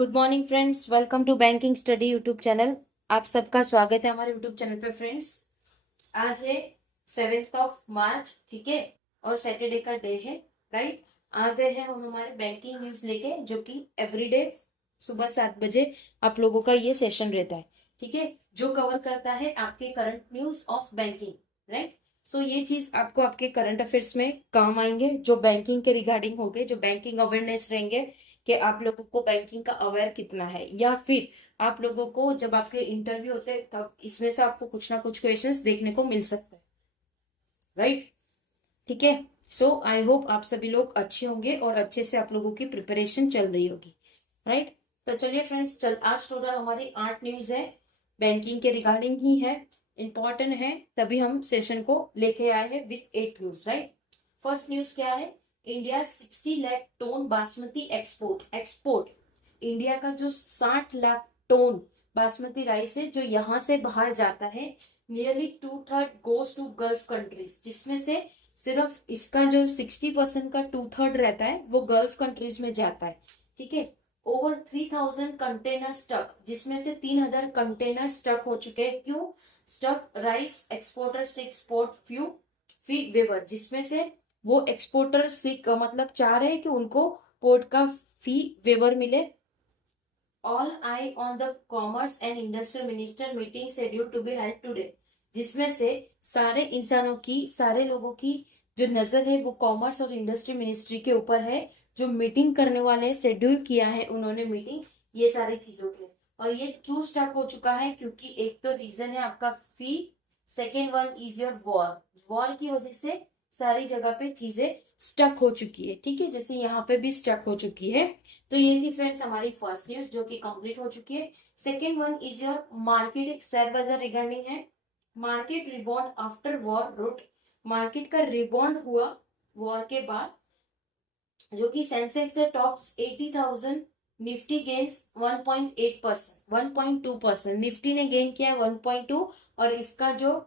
Good morning friends, welcome to banking study YouTube channel. आप सबका स्वागत है हमारे यूट्यूब चैनल पे। फ्रेंड्स, आज है 7 मार्च, ठीक है, और सैटरडे का डे है, राइट। आ गए हैं हम हमारे बैंकिंग न्यूज लेके, जो कि एवरीडे सुबह 7 बजे आप लोगों का ये सेशन रहता है, ठीक है, जो कवर करता है आपके current news of banking, right. So ये चीज आपको आपके करंट अफेयर्स में काम आएंगे, जो बैंकिंग के रिगार्डिंग होंगे, जो बैंकिंग अवेयरनेस रहेंगे कि आप लोगों को बैंकिंग का अवेयर कितना है, या फिर आप लोगों को जब आपके इंटरव्यू होते हैं तब इसमें से आपको कुछ ना कुछ क्वेश्चंस देखने को मिल सकता है, राइट। ठीक है। सो आई होप आप सभी लोग अच्छे होंगे और अच्छे से आप लोगों की प्रिपरेशन चल रही होगी, राइट। तो चलिए फ्रेंड्स, आज टोटल हमारी 8 न्यूज है, बैंकिंग के रिगार्डिंग ही है, इंपॉर्टेंट है, तभी हम सेशन को लेके आए हैं with 8 news, right. First news क्या है? India 60 lakh ton basmati export India का जो 60 लाख टन बासमती राइस है जो यहाँ से बाहर जाता है, nearly 2/3 goes to Gulf countries, जिसमें से सिर्फ इसका जो 60% का 2/3 रहता है वो गल्फ कंट्रीज में जाता है, ठीक है। ओवर 3000 कंटेनर स्टक, जिसमें से 3000 कंटेनर स्टक हो चुके हैं। क्यों स्टक? राइस एक्सपोर्टर से एक्सपोर्ट फ्यू फी वेवर, जिसमें से वो एक्सपोर्टर सीख मतलब चाह रहे हैं कि उनको पोर्ट का फी वेवर मिले। All eye on the commerce and industrial minister meeting schedule to be held today, जिसमें से सारे इंसानों की, सारे लोगों की जो नजर है वो कॉमर्स और इंडस्ट्री मिनिस्ट्री के ऊपर है, जो मीटिंग करने वाले शेड्यूल किया है उन्होंने मीटिंग, ये सारी चीजों के। और ये क्यों स्टार्ट हो चुका है? क्योंकि एक तो रीजन है आपका fee, second one is your war. War की वजह से सारी जगह पे चीजें स्टक हो चुकी है, ठीक है, जैसे यहाँ पे भी स्टक हो चुकी है। तो ये थी फ्रेंड्स हमारी फर्स्ट न्यूज, जो कि कंप्लीट हो चुकी है। Second one is your market share बाजार रिगार्डिंग है। Market rebound after war route, market का रिबॉन्ड हुआ वॉर के बाद, जो कि सेंसेक्स है टॉप्स 80,000, निफ्टी गेन्स 1.8%, 1.2%, निफ्टी ने गेन किया 1.2, और इसका जो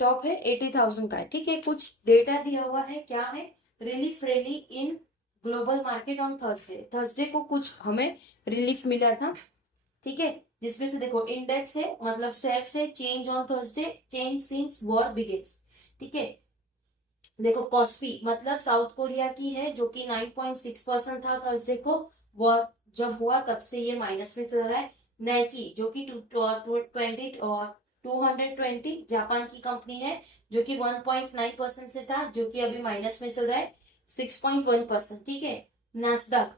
टॉप है 80,000 का है, ठीक है। कुछ डेटा दिया हुआ है, क्या है? Relief rally in global market on Thursday को कुछ हमें रिलीफ मिला था, ठीक है, जिसमें से देखो इंडेक्स है मतलब शेयर से change on Thursday, change since war begins, ठीक है। देखो कॉस्पी मतलब साउथ कोरिया की है, जो कि 9.6% था थर्सडे को, वॉर जब हुआ तब से ये माइनस में चल रहा है। नाइकी जो कि 220 जापान की कंपनी है, जो कि 1.9% से था, जो कि अभी माइनस में चल रहा है 6.1%, ठीक है। नास्डक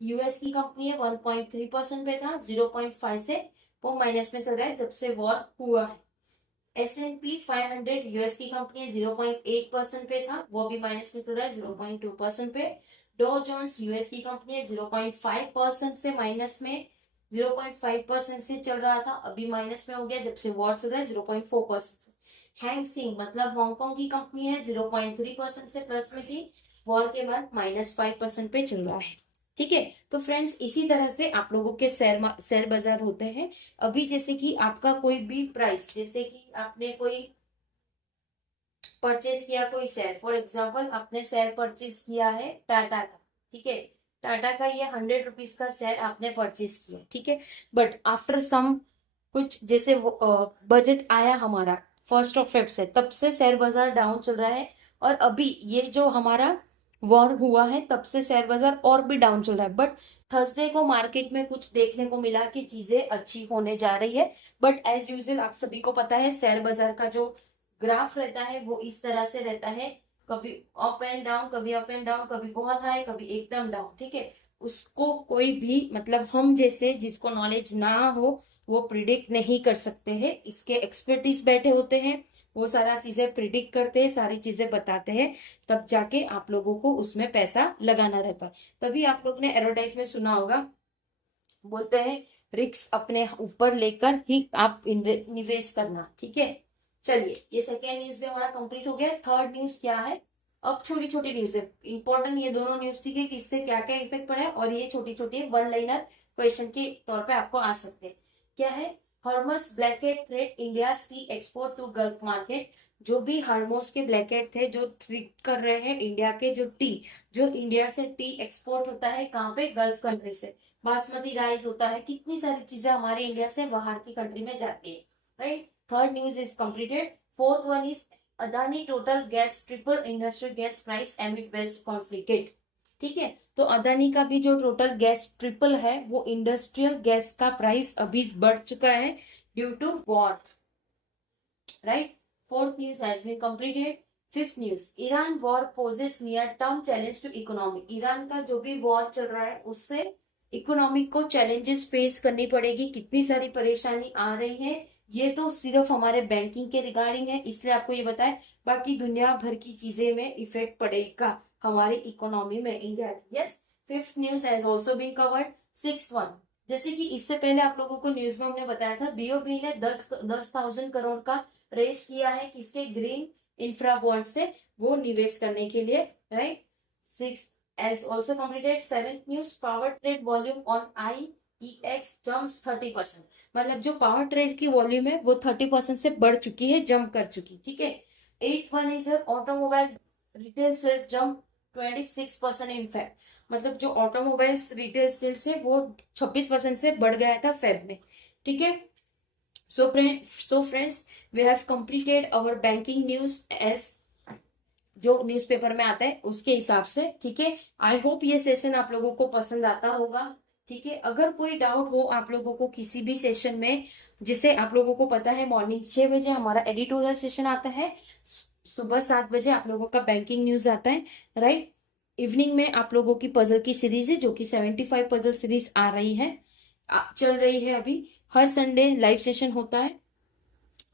यूएस की कंपनी है, 1.3% पे था, 0.5 से वो माइनस में चल रहा है जब से वॉर हुआ है। S&P 500 यूएस की कंपनी है, 0.8% पे था, वो भी माइनस में चल रहा है 0.2% पे। डो जोन्स यूएस की कंपनी है, 0.5% से माइनस में, 0.5% से चल रहा था, अभी माइनस में हो गया जब से वॉर चल रहा है 0.4% से। हैंग सिंह मतलब हांगकांग की कंपनी है, 0.3% से प्लस में थी, वॉर के बाद -5% पे चल रहा है, ठीक है। तो फ्रेंड्स, इसी तरह से आप लोगों के शेयर बाजार होते हैं। अभी जैसे कि आपका कोई भी प्राइस, जैसे कि आपने कोई परचेज किया कोई शेयर, फॉर एग्जांपल आपने शेयर परचेज किया है टाटा का, ठीक है, टाटा का ये 100 रुपीज का शेयर आपने परचेज किया, ठीक है। बट आफ्टर सम कुछ जैसे बजट आया हमारा 1 फेब से, तब से शेयर बाजार डाउन चल रहा है, और अभी ये जो हमारा वॉर हुआ है तब से शेयर बाजार और भी डाउन चल रहा है। बट थर्सडे को मार्केट में कुछ देखने को मिला कि चीजें अच्छी होने जा रही है। बट एज यूजुअल आप सभी को पता है शेयर बाजार का जो ग्राफ रहता है वो इस तरह से रहता है, कभी अप एंड डाउन, कभी अप एंड डाउन, कभी बहुत हाई, कभी एकदम डाउन, ठीक है। उसको कोई भी मतलब हम जैसे जिसको नॉलेज ना हो वो प्रिडिक्ट नहीं कर सकते हैं, इसके एक्सपर्टीज बैठे होते हैं, वो सारा चीजें प्रिडिक्ट करते हैं, सारी चीजें बताते हैं, तब जाके आप लोगों को उसमें पैसा लगाना रहता है। तभी आप लोग ने एडवर्टाइज में सुना होगा, बोलते हैं रिस्क अपने ऊपर लेकर ही आप निवेश करना, ठीक है। चलिए, ये सेकेंड न्यूज भी हमारा कंप्लीट हो गया। थर्ड न्यूज क्या है? अब छोटी छोटी न्यूज है, इंपॉर्टेंट ये दोनों न्यूज थी कि इससे क्या क्या इफेक्ट पड़ा है, और ये छोटी छोटी वन लाइनर क्वेश्चन के तौर पे आपको आ सकते हैं। क्या है? Hormuz blockade threat India tea export to Gulf market, जो भी हार्मोस के ब्लैकेट थे जो थ्रेट कर रहे हैं इंडिया के जो इंडिया से टी एक्सपोर्ट होता है कहाँ पे? गल्फ कंट्री से। बासमती राइस होता है, कितनी सारी चीजें हमारे इंडिया से बाहर की कंट्री में जाती है, right. Third news is completed. Fourth one is Adani total gas triple industrial gas price amid West conflict. ठीक है, तो अदानी का भी जो टोटल गैस ट्रिपल है वो इंडस्ट्रियल गैस का प्राइस अभी बढ़ चुका है due to war, right. Fourth news has been completed. Fifth news, Iran war poses near term challenge to economy. Iran का जो भी वॉर चल रहा है उससे इकोनॉमी को चैलेंजेस फेस करनी पड़ेगी, कितनी सारी परेशानी आ रही है। ये तो सिर्फ हमारे बैंकिंग के रिगार्डिंग है, इसलिए आपको ये बताए, बाकी दुनिया भर की चीजें में इफेक्ट पड़ेगा हमारी इकोनॉमी में, India. Yes, fifth news has also been covered. Sixth one, जैसे कि इससे पहले आप लोगों को न्यूज में हमने बताया था, बीओबी ने 10,000 करोड़ का रेस किया है किसके, ग्रीन इंफ्रा बॉन्ड से, वो निवेश करने के लिए, right. Six has also completed. Seventh news, power trade volume on IEX jumps 30%। मतलब जो पावर ट्रेड की वॉल्यूम है वो 30% से बढ़ चुकी है, जंप कर चुकी, ठीक है। Eight one is automobile retail sales jump 26% in fact. मतलब जो ऑटोमोबाइल्स रिटेल सेल्स है वो 26% से बढ़ गया था फेब में, ठीक है। So friends, we have completed our banking news as जो न्यूज़पेपर में आता है उसके हिसाब से, ठीक है। आई होप ये सेशन आप लोगों को पसंद आता होगा, ठीक है। अगर कोई डाउट हो आप लोगों को किसी भी सेशन में, जिसे आप लोगों को पता है मॉर्निंग 6 बजे हमारा एडिटोरियल सेशन आता है, सुबह 7 बजे आप लोगों का बैंकिंग न्यूज आता है, राइट। इवनिंग में आप लोगों की पजल की सीरीज है जो कि 75 पजल सीरीज आ रही है, चल रही है अभी। हर संडे लाइव सेशन होता है,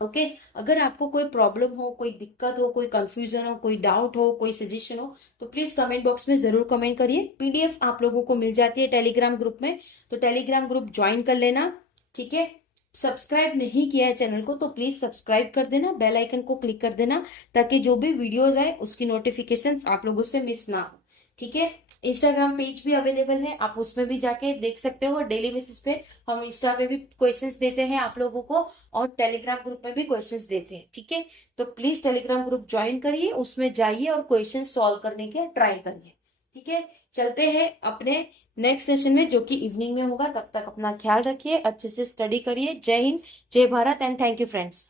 ओके। अगर आपको कोई प्रॉब्लम हो, कोई दिक्कत हो, कोई कंफ्यूजन हो, कोई डाउट हो, कोई सजेशन हो, तो प्लीज कमेंट बॉक्स में जरूर कमेंट करिए। PDF आप लोगों को मिल जाती है टेलीग्राम ग्रुप में, तो टेलीग्राम ग्रुप ज्वाइन कर लेना, ठीक है। सब्सक्राइब नहीं किया है चैनल को तो प्लीज सब्सक्राइब कर देना, बेल आइकन को क्लिक कर देना, ताकि जो भी वीडियोज आए उसकी नोटिफिकेशंस आप लोगों से मिस ना हो, ठीक है। इंस्टाग्राम पेज भी अवेलेबल है, आप उसमें भी जाके देख सकते हो। डेली बेसिस पे हम इंस्टा पे भी क्वेश्चंस देते हैं आप लोगों को, और टेलीग्राम ग्रुप में भी क्वेश्चंस देते हैं, ठीक है। तो प्लीज टेलीग्राम ग्रुप ज्वाइन करिए, उसमें जाइए और क्वेश्चन सॉल्व करने के ट्राई करिए, ठीक है। चलते हैं अपने नेक्स्ट सेशन में जो कि इवनिंग में होगा। तब तक अपना ख्याल रखिए, अच्छे से स्टडी करिए। जय हिंद, जय Bharat and thank you friends.